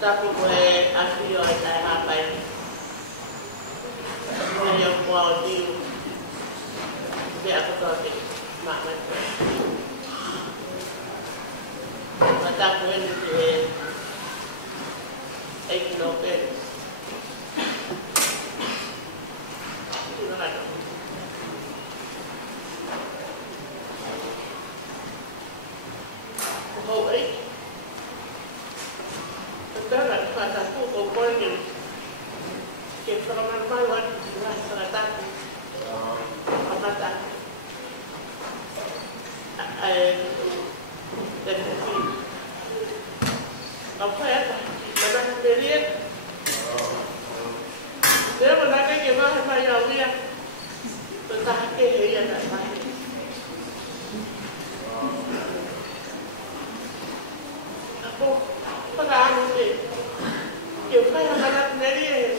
Tapi koe asio ai tai hapai. Koe yang kuau diu. Dia aku topi mak macam. Mata koe ni tu ignopen. Oh, eh. Dalam pada tu kompon yang keserangan mawan jelas selatan amatan dan sih apa ya mana berian dia mana ke gimana bayar dia tentang ke dia nak bayar aku perang ni kiểu khai là đặt này đi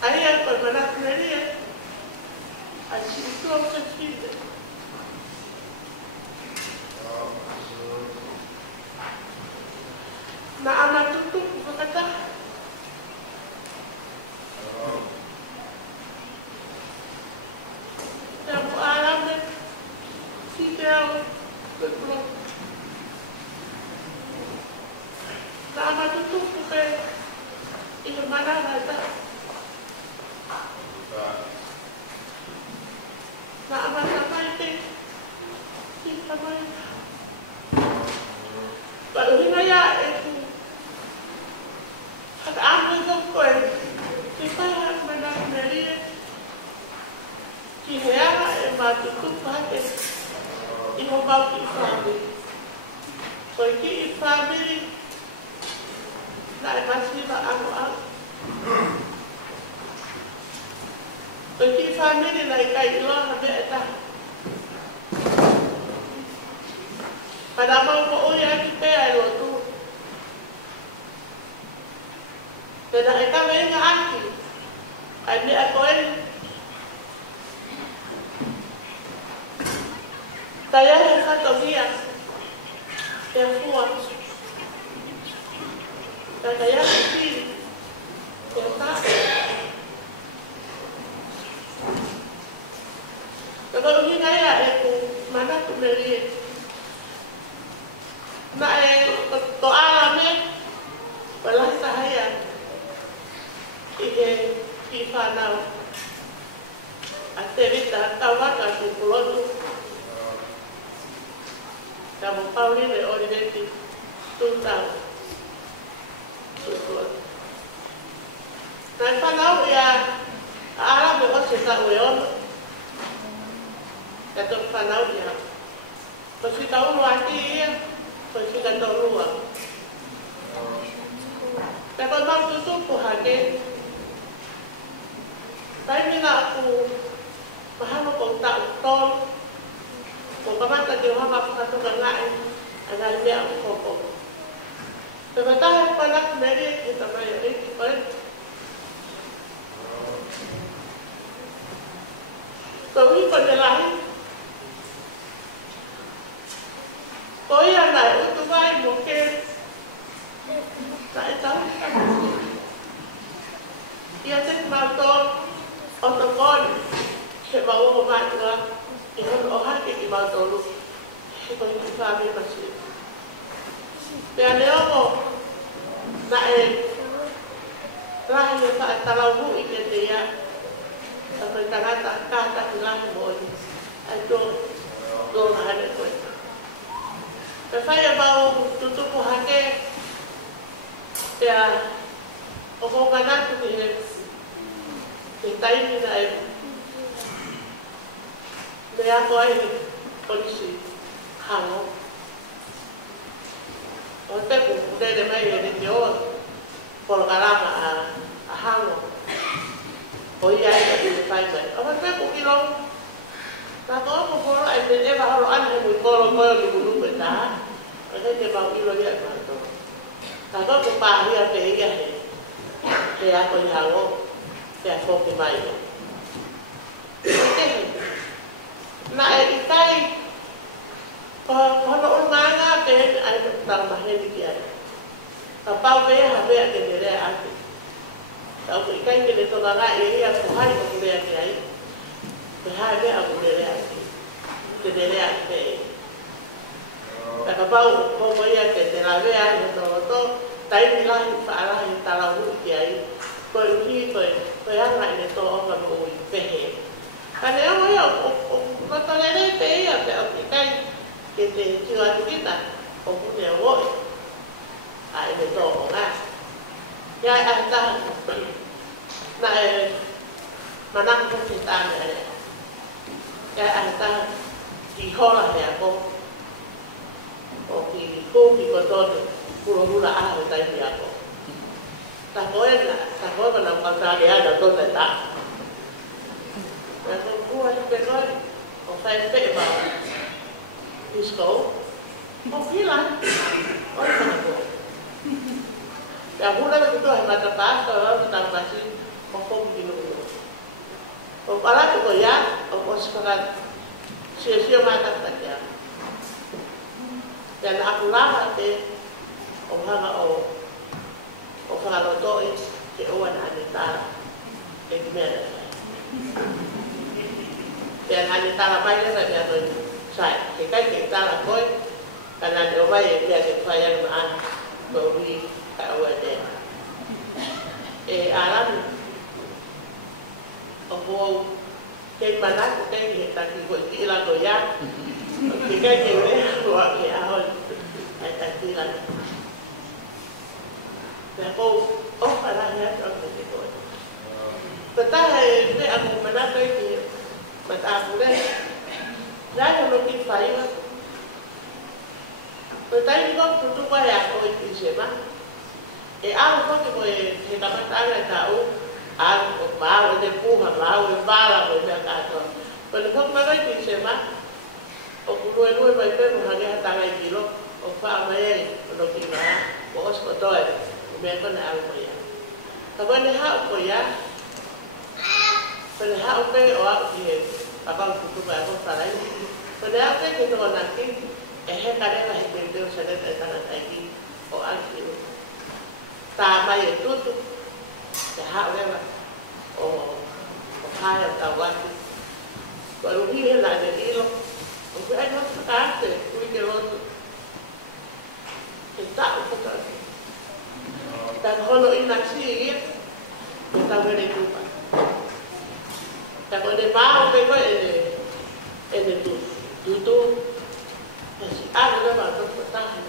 anh em còn mà đặt này đi anh chỉ không cho chi na amat tutup kata yang alam ni tidak betul. Nama itu bukan itu mana ada. Nama itu kita main. Baru ini ya itu. Ada apa itu kau? Kita mana beri. Kita emang itu pakai. Ibu bapa family. Pergi family. Lại masih tak aku. Pergi family lagi kait lah ada tak. Pada mau yang kita ayo tu. Dan kita main angki. Ada aku ini. Saya satu dia. Yang kuat. Dan saya mesti tak. Kalau ini saya itu mana tu beri. Nak to alamnya balas saya. Ini ifanau. Aktivita tawa kasi pulau. Kamu Pauli le Olivetti tuntang. Dan panau ya alam memang sisa uyon. Kata panau ya. Pasti tahu luati ya. Pasti kata luar. Kata bang tutup puhake. Tapi mina aku paham kau tak utol. Kau kaman tak jauh apa kata kengai. Anak dia aku kau. Sebentar panak dari kita bayar ini kan. Kau ini penjelasan. Kau yang naik untuk baik mungkin tak tahu. Ia cuma motor otokon sebawa obat lah. Ini orang ke motor lu. Kau ini kami masih. Biar naik lahir saat talahu ikan dia sampai tengah tak kata hilang boleh itu dua hari tu whai a mau tutupu hake, pia o ko kanatu ki he taimi na e me ako ai he polisi hango. O te kupurere mai e riki o polokarama a hango. O ia e ka tine whai mai. O me peku ki longu. Ka toa ko polo ai te ewa horo ane mui kolo koyo ki mulupe ta. O te mau ilo ia ka toa. Ka toa ko pāhia pe ia he ako i hango. Te a koke mai o. Na e i tai kono o manga pe ai tau maheni ki ai. Ka pau pe ha pe ke te rea ate. Tau ko i kai ke le toka ngā e ia ko hai ko rea ki ai. Pe hai pe a ko rea ate. Te rea ate. Ta ka pau ko mo ia ke te la vea i to to tai ni lahi whaarahi tala hui ki ai. Ko i ki ko i anga i le to onga mo i pehe. Ka ne o ia o koto le rei te ia pe o ki kai ke te tiu atu kita o kune o oi. A i le to o ngā. Ia e a taha na e manaka ko te tāne a rea. Ia e a taha ki hola he a ko. O ki kūki ko tōne kuro hula aho taimi a ko. Ta koe mana ukatari ana tōne tā. Ia ko kua i pe koe o whai pe ba isko. O kila. O i mana koe. Ia hula ki toa he mata pāsta o au tā masi o komi ki nuku. O paratu ko ia o kosipaka sio mata kati a. Ia na aku lama te o hanga o whakarotoi ke oa na ane tāra e ki mea na sai. Ia na ane tāra mai lena mea noi sai. Ke kai ke tāra koe ka nane o mai e mea ke whai anu ane ko ui ka oa ne. E ārami o kou ke manako ke he taki ko i tila ko ia. Ke kai ke rea koa ke ahoi ai taki lana. Pea kou ofa rahi atu au te koe. Pataha e me a kou manako i ki matapu re. Rai hono ki whaiwa. Patai ni kou tutupa e a koe i sema. E aho koke ko e he kamatanga e tau. Aho ko pāo e te puha, pāo e pāra ko e mea katoa. Pane koke manako i ki sema. O kurue mai pe mo hage hatanga i kilo o wha mai e no ki maa o osko toe o mea kona au ko ia. Ka kone hao ko ia kone hao pe o au ki he papau kutupa e ko wharai. Kone hao pe ke toko naki e he kareka he te teo saneta e tana taiki o au ki u. Tā mai e tutu te hao rewa o haya tau waki. Kwa ruhi he na ne ilo o que ai nossa casa, o que outro está o que está quando inacir está vendo tudo está quando mal pegou ele tudo assim não vai tocar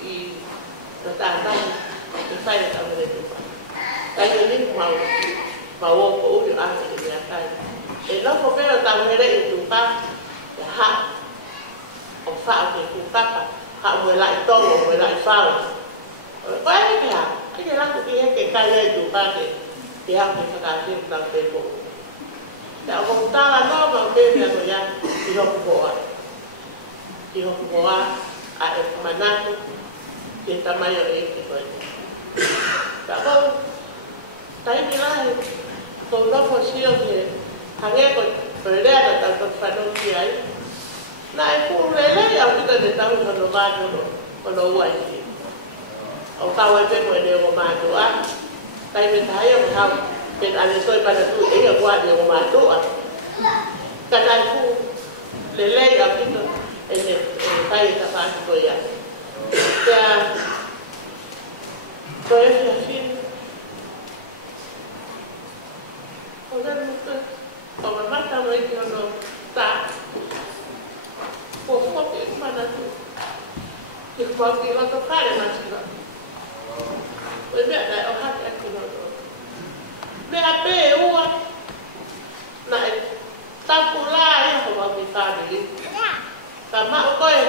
e tá e faz está vendo tudo tá indo mal o que acha que é a e no ko pera ta mere i tupa e ha o fa ke tupa ha mo la i tolo mo la i fa o ko ai ke ha ai ke la ku ke ke kai e tupa ke ha ke ka ke ta te ko ta ko ta la no ma ke me no ya i ho ko a e manato ke ta mai o e ke ko ta ko tai ke la ko no ko sio ke hage ko perea na tanto whanau ki ai. Nā e kūrele au kita te tau hono mātono hono uai ki. Au kau e peko e neo mātoa. Kai me tahai au hau pen ane soi pana tu e inga kua neo mātoa. Ka nai kū lelei au kita e ne kai e tawhaki ko ia. Pea ko e fia fina. O nai muka o mamata mai ki hono tā. Ko whoke ma mau ki loto kare masina. Koe mea nai o hake aki noto. Mea pē ua, na e tapu la ia ho mau ki whānei. Ka mao koe,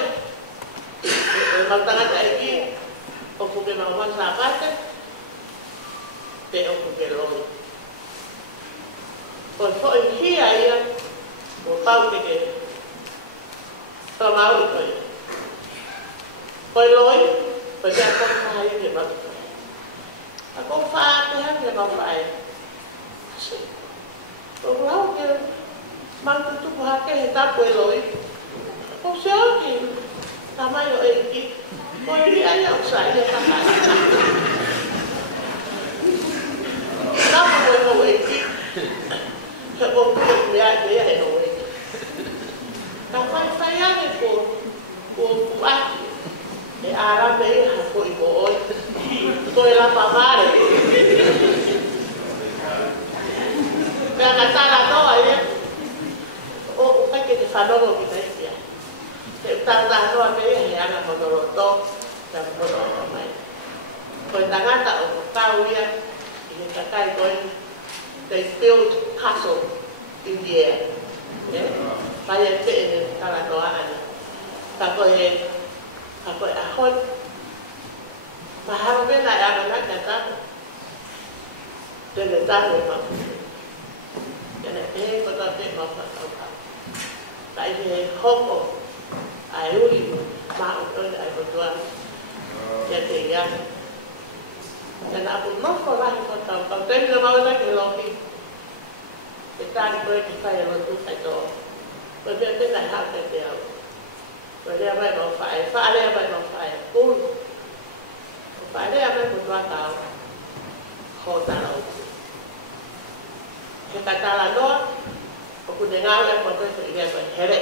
e mau tangata e ki, o puke mau masa apate, te o puke loi. Koe fōi hia ia, o pau te ke, ka mau i koe. Koe loi, koe mea koe whāi ke mau koe. A koe whāte ha ke mau whāi. Koe rau ke, mantu tupu hake he tapu e loi. Koe se oki, ka mai o e ki, koe ri aia o sa ia takai. Napa koe hau e ki, ke koe kue mea he no e ki. Ka whai ane ko kuaki, e ārame i hako i mo oi, koe la pamare. Mea ka tala noa ia, o kai ke te whanongo ki tai kia. Te utata noa me ia he anga monoro tō, te monoro mai. Koe tangata o ko kau ia, i he kakai koe, they build castle in the air. Pai e te e tala noa ana. Ka koe ahon, maharo mena e aga naka tāna. Tene tāna e mapuke. Tene e kota te mapakauka. Kai he hoko, ai uri, maa utone ai kotua. Kia te iana. Tena apu nofo lahi kotau, kau temi na mauna ke loki. Te tāni koe ki whai alo tu kai tō. Koe mea tena hau te te au. Koe rea mai mau whae, whaarea mai mau whae, kuru. Whaarea mai mau tua tau, ho tala uku. He ka tala noa, o kune ngāu e kwa koe i rea koe here.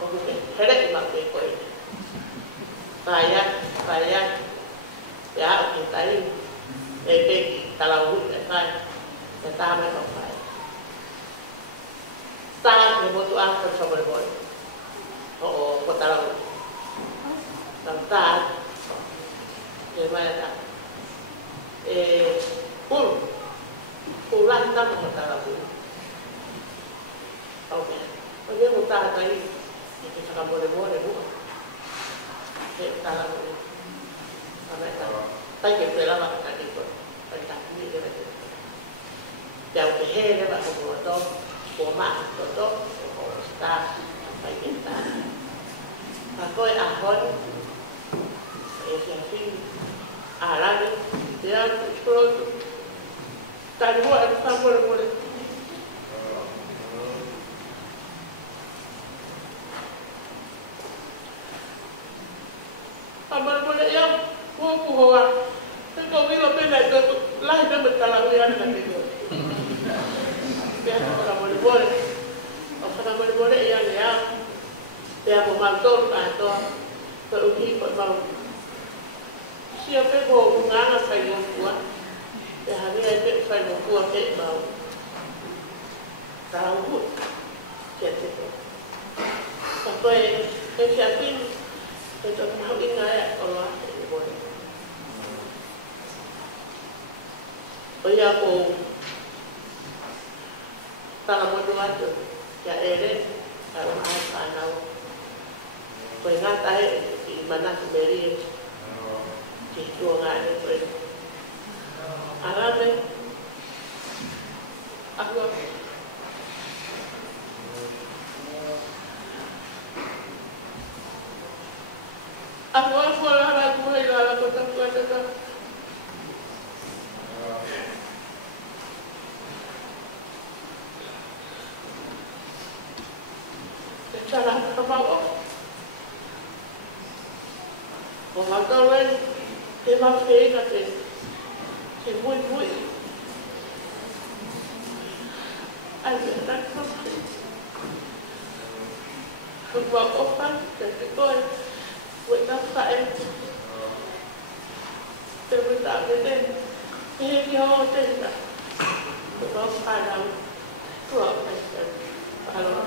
O kune here i mau koe koe. Whaea, e au ki tai, e peki tala uku e whae, e tā mai mau whae. Tā me motu a koe whamore moe. O kotara o tanta e mai ata pula kita kotara o oke o dia mutar tai e saka bole bole bu e tala o ana ta tai ke pela ma ka ti ko tai ta ni de de ya o he le ba ko to ko ma to o sta tai ke ta a koe ahon, e se afin, a rane, te atu, pronto, tani hoa e whamore more. Whamore more iau, kuoku hoa, te kau wila pena e tōku, lahi te metala ui ane na te koe. Pea te whamore more, o whamore more iane iau, pea mo mātou ka toa, ka uki ko mau. Sia pe ko nganga kai o kua, pea hane ai pe kai o kua pe mau. Ka uku, kia te ko. Ka koe, e kia pin, e tō mau inga e o loa e moe. O ia ko, tala modu atu, kia ere, ka o ai whanau. Koe ngā tae i manatu meri e ki tua ngā e koe. Arame, ahua. Ahua lara kua i lara kota kua tata. Te tara kamau o. O mātou rai, te mawhenga te mui. Ai me rakama. Kua opa, te koe, ue ka whae. Te wita me te, te heki ho te hita. Kua whanau, kua whae. Aloha.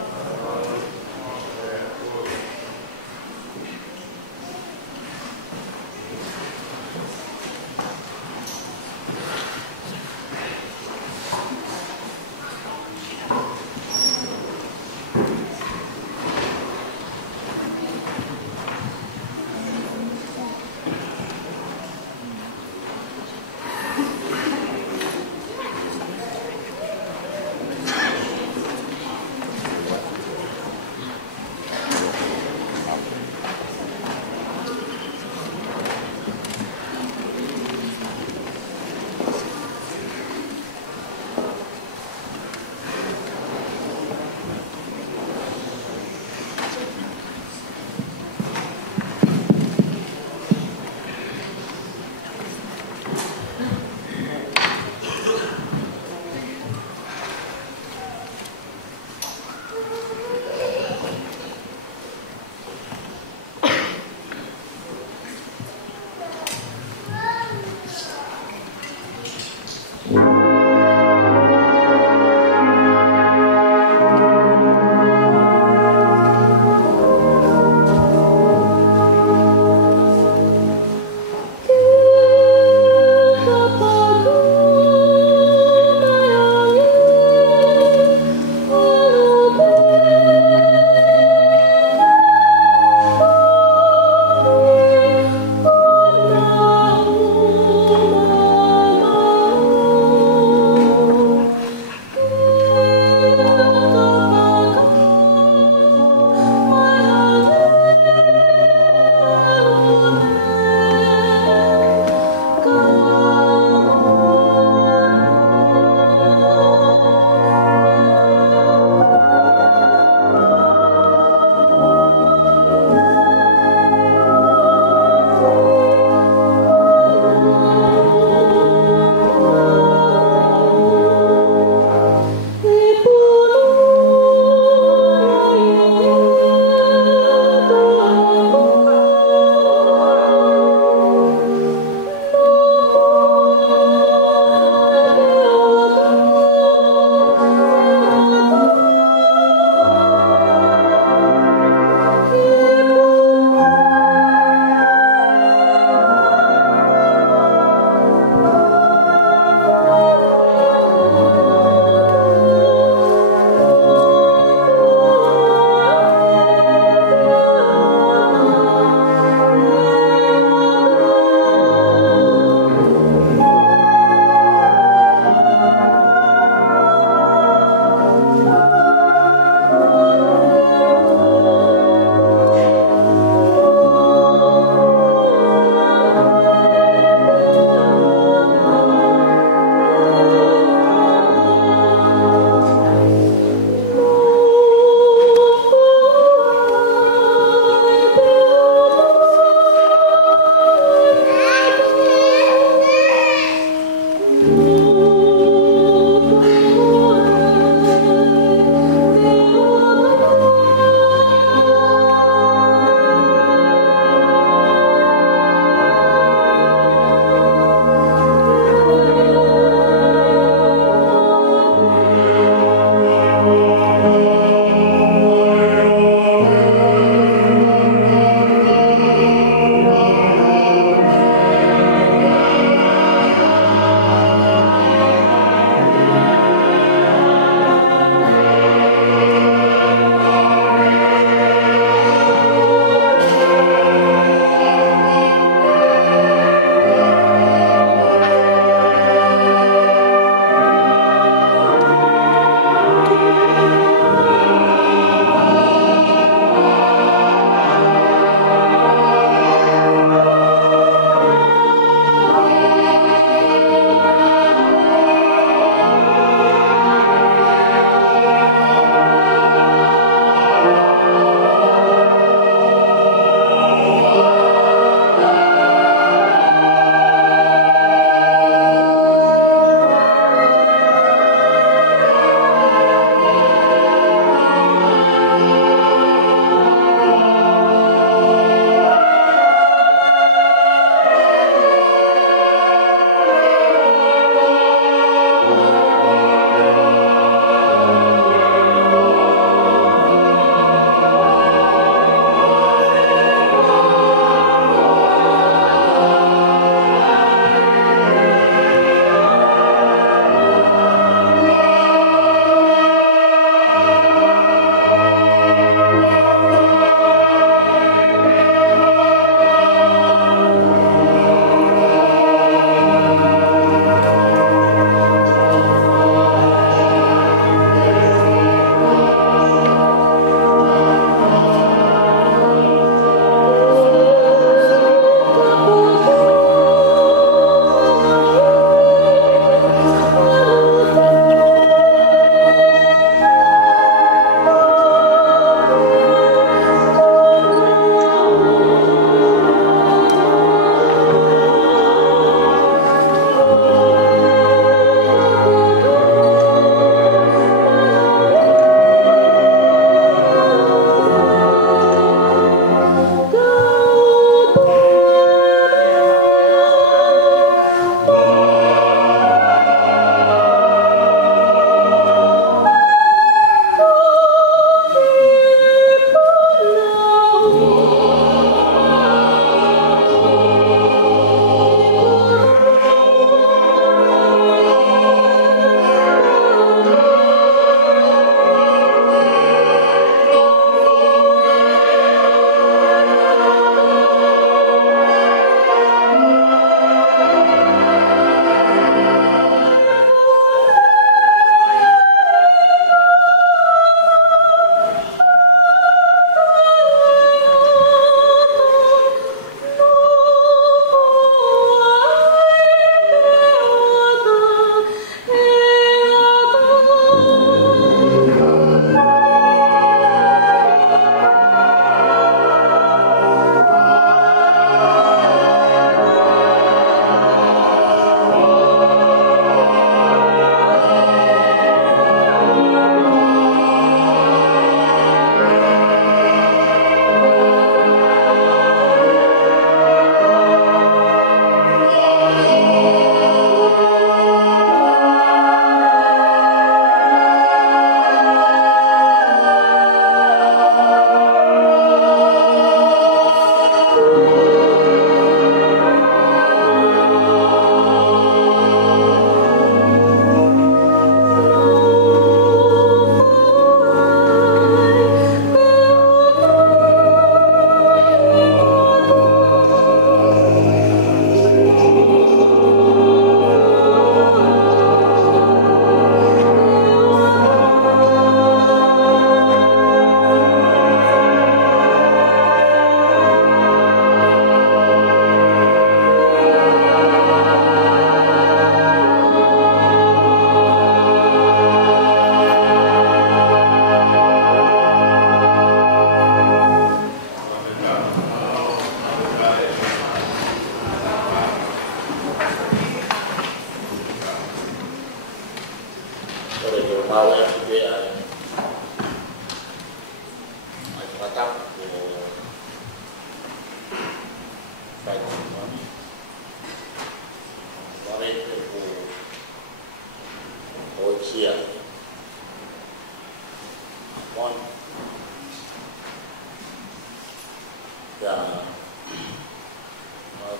ya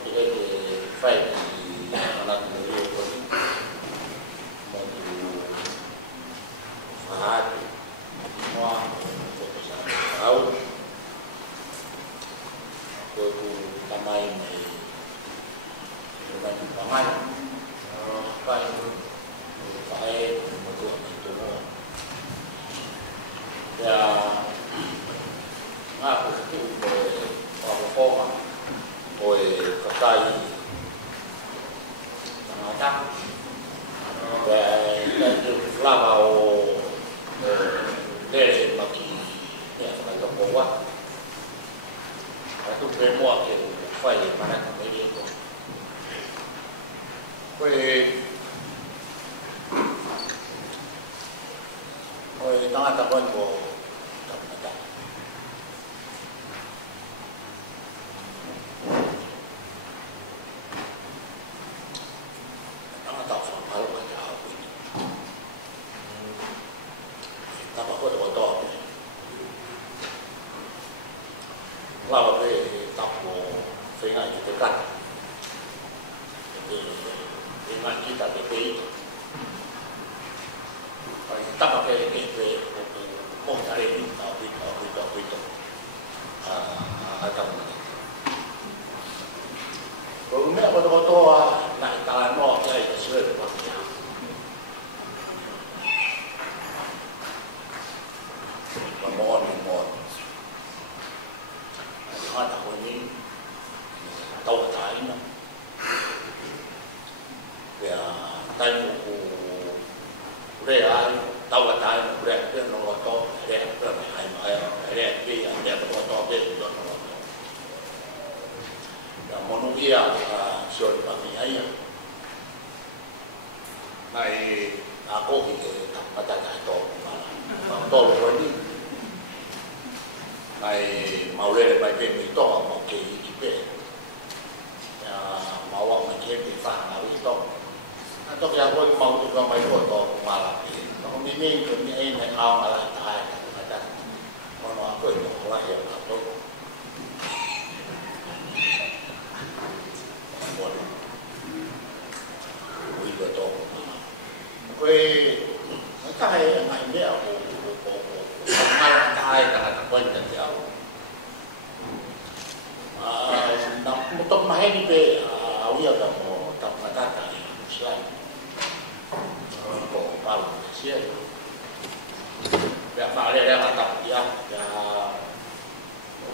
kita ke fight di anak muda itu mau fahad semua keputusan tahu aku tamai mai bukan pangan apa itu fight untuk itu ya ngaku itu apa oi kakai ngata dan lavao dele maki ya kalau bawa itu semua ke file mana kembali itu oi tengah tahun ko lao về tập bộ phim ảnh cái cắt thì phim ảnh chỉ tập cái tập cái về một gia đình ở bên ở trong rồi mẹ có to lại ta nó cái này sửa được bằng gì và mòn họ đã có những tàu thái nó về tay một đây là tàu thái một đây nó to đây là hai mai đây cái anh đẹp nó to đây nó là một nông nghiệp sửa bằng gì ấy này cô thì tập ta giải to to rồi đi này màu lên bài về mỹ to một kỳ đi về màu ông mình thêm bị phản là mỹ to nó cho tôi màu thì có mấy tuổi to mà là nó không biết nên cũng như em này ao mà lại tài là chắc nó cười nó là hiểu là tốt buồn vui vừa to quê nó cái ngày mẹ của mai tai cả quên cả theo một tập máy đi về áo giờ là một tập mà ta cả sai bộ bao xia việc vào đây là tập gì à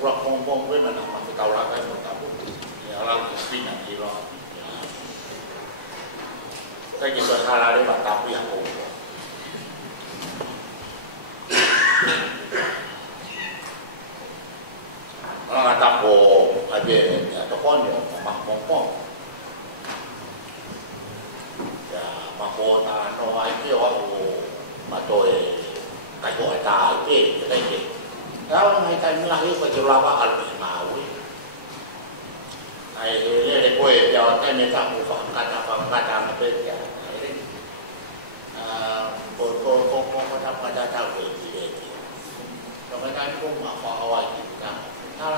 rồi bông với mình làm cái tàu ra cái một tập nhà làm cái pin làm gì rồi cái gì còn hai là để bạn tập với hàng bộ tập bộ ở về nhà con nhiều mặc bóng bóng mà cô ta nói cái họ mà tôi cái gọi ta cái gì đó hay tay mới lấy cái chỗ lao vào ăn bị màu ấy này để quê cho cái này ta cũng phải cắt mà bên cả cô thắp cái ta về gì đấy rồi cái ta cũng mà họ hỏi gì cả ta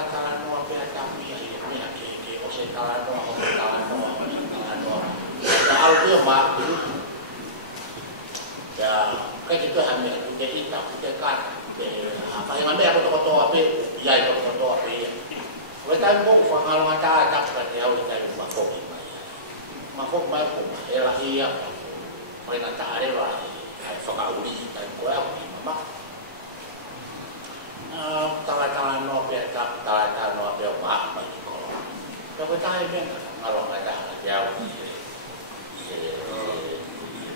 nó bây giờ ta bây giờ cái có thể ta nóเอาเรื่องมาจะใกล้จะเกิดอะไรจะอีกแบบจะการไปงั้นแม่ก็ต้องตัวไปใหญ่ก็ต้องตัวไปเวลาพวกฟังอะไรมาจ้าจับกันแล้วใจมาพบอีกไหมมาพบไหมผมเอลาเฮียไปนั่งตาได้ว่าฟังเอาดีแต่ก็เอาดีมากตาโนเปียจับตาโนเปียมากไปก่อนแล้วก็ใจแม่มาลองมาจ้าแล้ว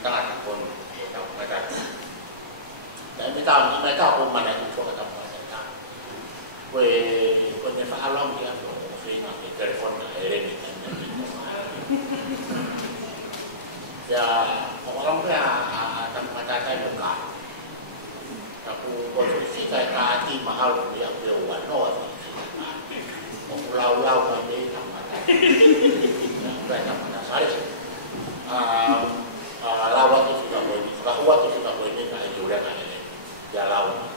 ตั้งแต่คนทำมาได้แต่ไม่ต้าผมมันอะไรช่วงทำมาได้เว้ยคนในฟ้าล้อมที่อันโหฟรีมาเป็นเทเลโฟนอะไรเรื่องนี้จะผมว่าต้องทำมาได้ใช้โอกาสแต่กูคนที่ใจกล้าที่มาเอาเรื่องเดียววันโน้ตผมเราคนนี้ทำมาได้ทำมาได้ใช่lawan tu sudah boleh, kahwa tu sudah boleh ni nak jual kan ini. Ya lau.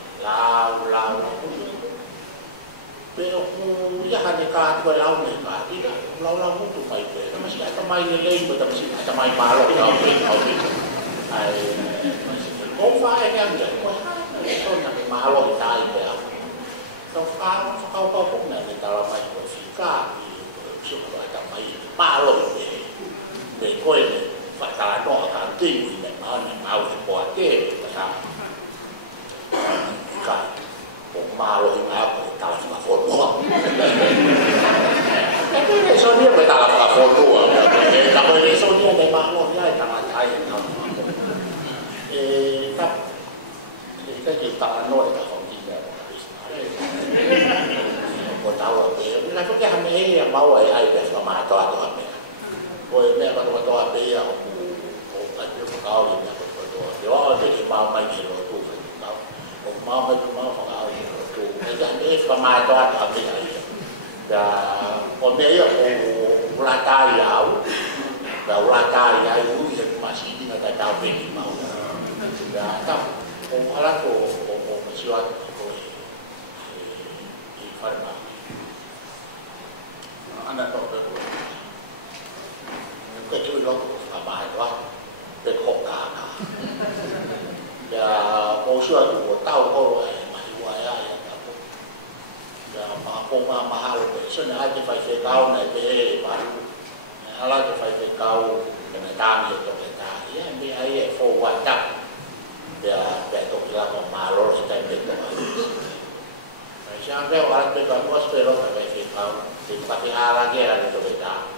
Pero aku ya hanya ka ko lau me ka ti lau mu tu mai pe masih ada mai le betul masih ada mai balok lau pe ai kau fai yang jadi so yang malok tai pe kau kau pun nanti kalau mai ko fika suku ada mai balok pe koi fakta no akan tinggi mau buat ke pasal kan malo yung ako talas na foto tapi so dia may talas na foto tapos so dia may malo ya talas ay tap kita kita ano ito kung hindi ako kapis na ko tawa na ko kaya kami mau ay bes na to ato kami ko may ako to abi ako ko at yung kau yung ako to yo ito mau may hero to mau mau dan ini pemajuan kami dan pembiaya ulata yau masih di negara tahu ini mau dan tak orang tu masih di farma anak tu kecuali apa itu berkokak ya musuh tu tahu kalau kung mahal so na ati fai fe kau na be baru ala te fai fe kau na tang to ta ya mi ai fo wa tap ya be to la ko malo sta be to ai siya be wa be ba ko spero ka fai fe kau te pa ti ala ge la to ta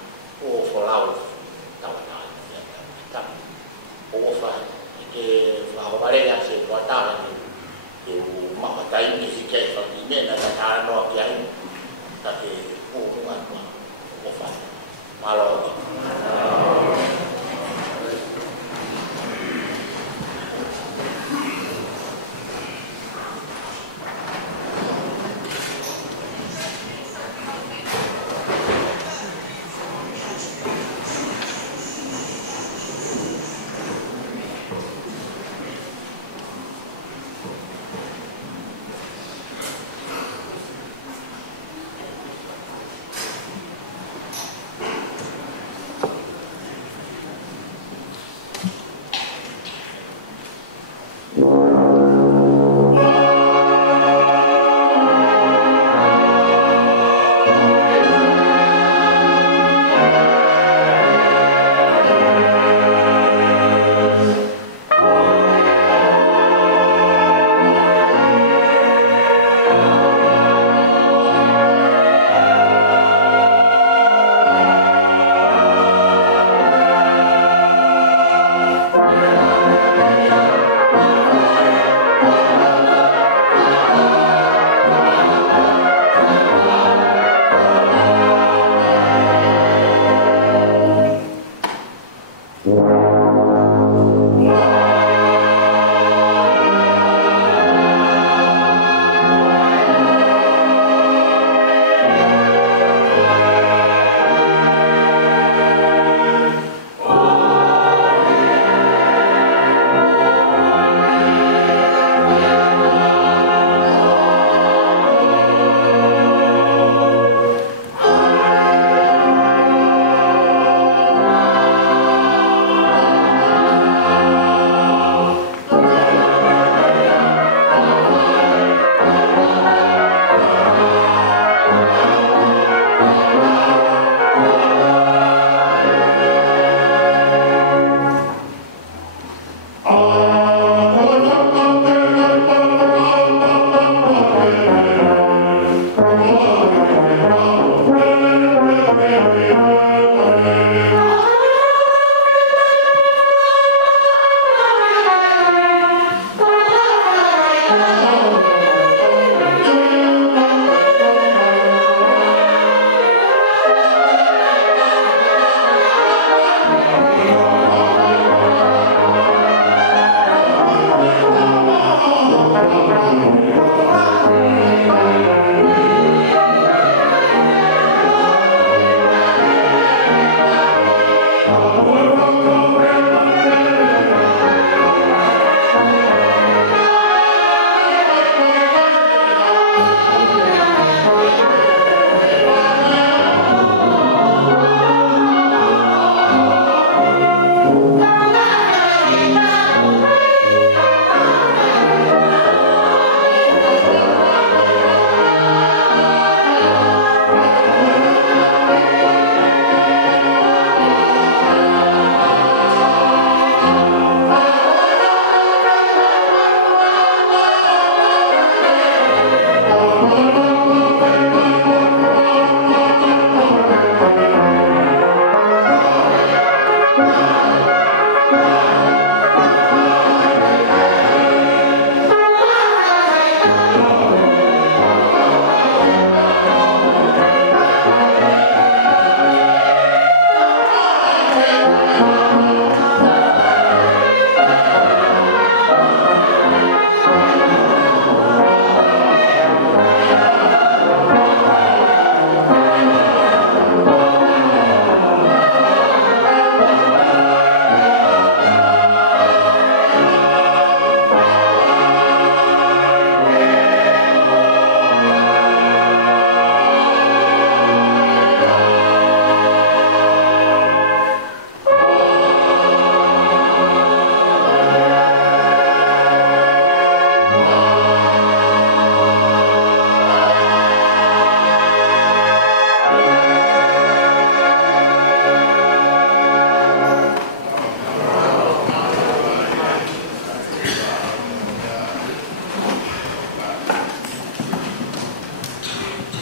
o fo lao ta wa ta ya ta o fa ke va ho bare ya se ko ta la tu ma ta ni si ke fa ni me na ta no ke ai tapi bukan bukan malu.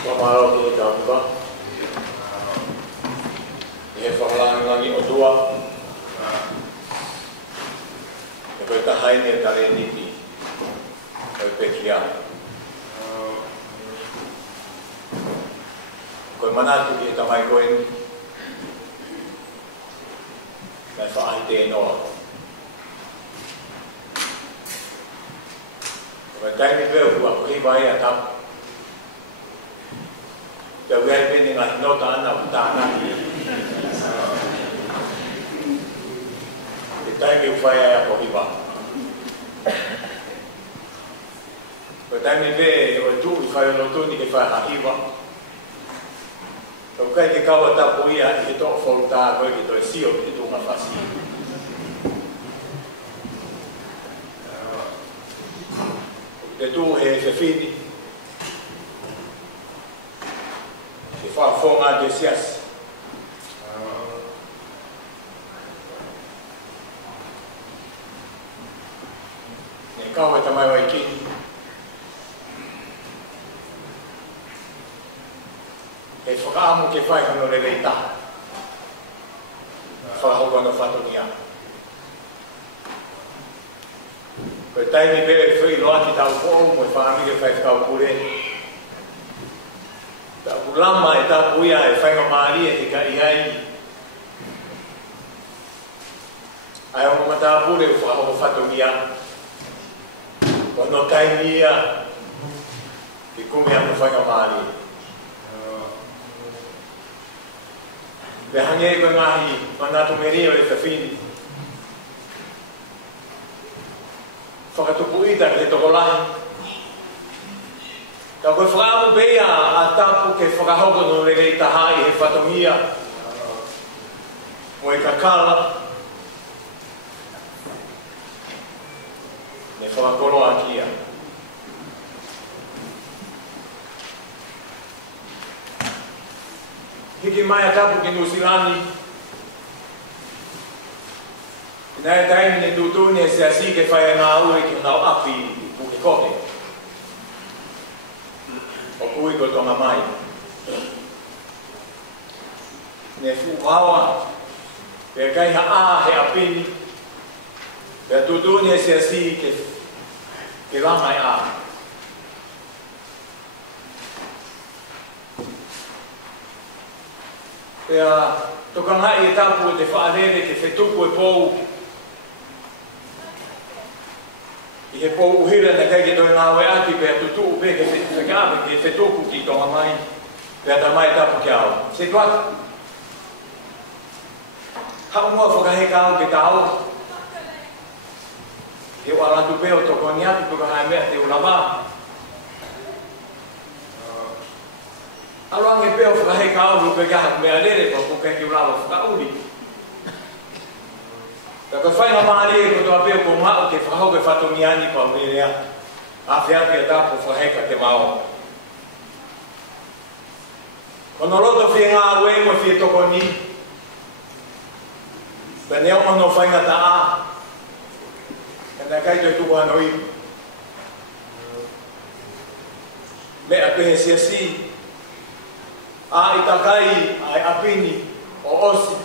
Pamalo ki tauka. E whakalangangi o tua. E koe tahaini e tare niti. Koe pekia. Koe manatu ki e tamai koe ni. Kai whaahi te noa. Koe taimi peo kua koe vai a tapu. Te uai pene ngā hinota ana o tāna. Te taimi u whai aia ko hiwa. Ko taimi pe o tu i whai o tuni ke whai hahiwa. Tau kai ke kaua tapu ia i ke tō wholu tā koe ki toi sio ki te tūnga whasi. Te tū he whiwhini. Te whaafonga te sias. Ne kaua tamai wai ki. E whakaamu ke whai hano re rei taha. Whakahoko no whatonia. Koe taimi bere whi loaki tau kōu mo e whaamire whai whakau kure. Tau lama e tapu ia e whainga maari e te ka ihai. Ai o mama tāpure u whakahoko whatonia. Kono taimi ia ki kume anu whainga maari. Le hange e koe ngahi manatu meria o e tawhini. Whakatupu ita ke tokolahi. Ka koe whakaamu beia a tapu ke whakahoko no rei tahai he whatongia. Mo e kakala. Ne whakakoro a kia. Hiki mai a tapu ki Nusirani. Nā e taimi ne tūtūni e se asi ke whaia ngā ue ki ngā api ku ke kohe. O kui ko tonga mai. Ne fuhawa. Pea kai ha a he apini. Pea tūtūni e se asi ke lamai a. Pea tokangai e tapu e te whaarere ke whetupu e pou. I he pou uhira na kai ke toi ngā ue ati pea tutu upe ke whekaawe ke whetupu ki tonga mai. Pea ta mai tapu ki au. Se tuat. Hau mua whakaheka au ke tau. Ke warantu peo toko ni atu tokangai mea te ulawa. Aluange peo whakaheka au rupe kaha mea lere pa kuke ki ulawa whakauri. Ka koe whainga maari e kotoa peo ko mao ke whahau ke whatongiani pa uirea. A whiapi a tapu whaheka te mao. Kono roto whie ngā ue mo whie toko ni. Ka neo ono whainga ta a. Ka nai kai toi tuku anoi. Mea pehe siasi. A i takai ai apini o osi.